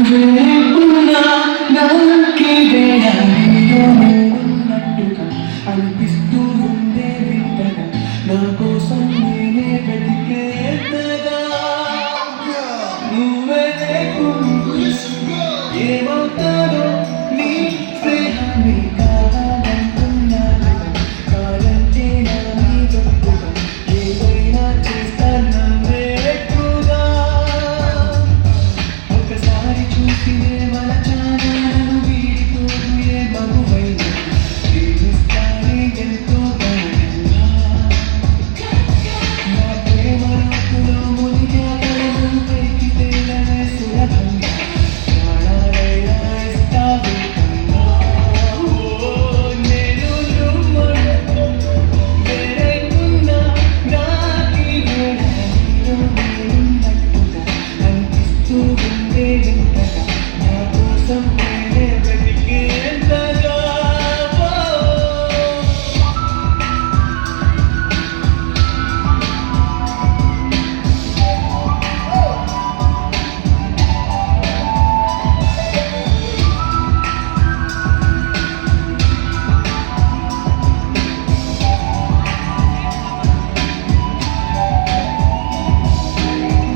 వేపునా నాకిదే అనిలో ఉన్నట్టుగా అనిపిస్తూ ఉండే వింతగా నా కోసం నేనే వెతికేంతగా నువ్వే లేకుండా ఏమవుతానో నీ స్నేహాన్ని కావాలంటున్నాను కాదంటే నా నీ గొప్పగా ఏదైనా చేస్తాను నన్నే ఎక్కువగా ఒకసారి చూసినే మలచాను నన్ను వీడిపోదు ఏ మగువైనా ప్రేమిస్తానే ఎంతో గాఢంగా నా ప్రేమ లోతులో మునిగాక నన్ను పైకి తేలనే సులభంగా ప్రాణాలైనా ఇస్తావే కన్నా నేను నువ్వు వేరైతున్నా నాకీ వేళ నీలో నేనున్నట్టుగా అనిపిస్తూ ఉండే వింతగా నా కోసం నేనే వెతికేంతగా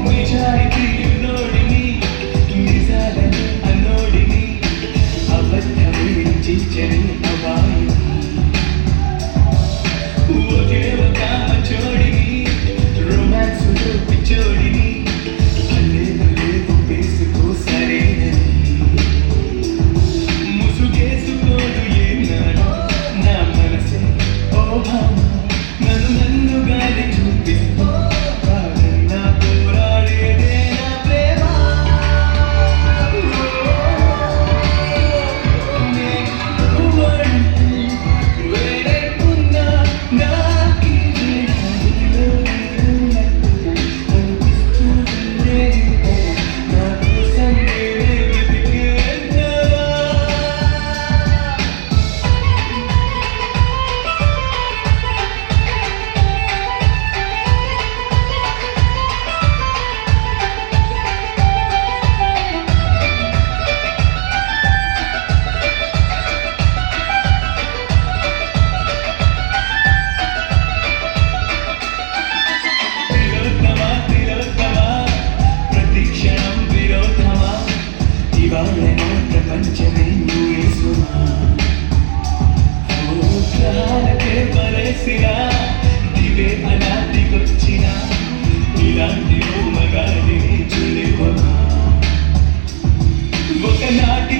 నిజాయితీ ఉన్నోడిని నిజాలని అన్నోడిని అబద్ధమే చించని అవాయిని ఒకే ఒక చోడిని రొమాన్సులో పిచ్చోడిని అల్లేదు లేదు వేసుకో సరేనని ముసుగేసుకోడు ఏనాడు నా మనసే ఓ భామ నన్ను నన్నుగానే చూపిస్తూ కాదన్నా పోరాడేదే నా ప్రేమ నువ్వంటూ వేరైతున్నా నాకీ వేళ నీలో నేనున్నట్టుగా అనిపిస్తూ ఉండే వింతగా నా కోసం నేనే వెతికేంతగా తిలోత్తమా తిలోత్తమా ప్రతిక్షణం విరోధమా ఇవాళ నా ప్రపంచమే నువ్వే సుమా ఓ గ్రహాలకే పరేసిన దివే అనాదికొచ్చిన ఇలాంటి ఓ మగాడిని చూడేవమా ఒకనాటి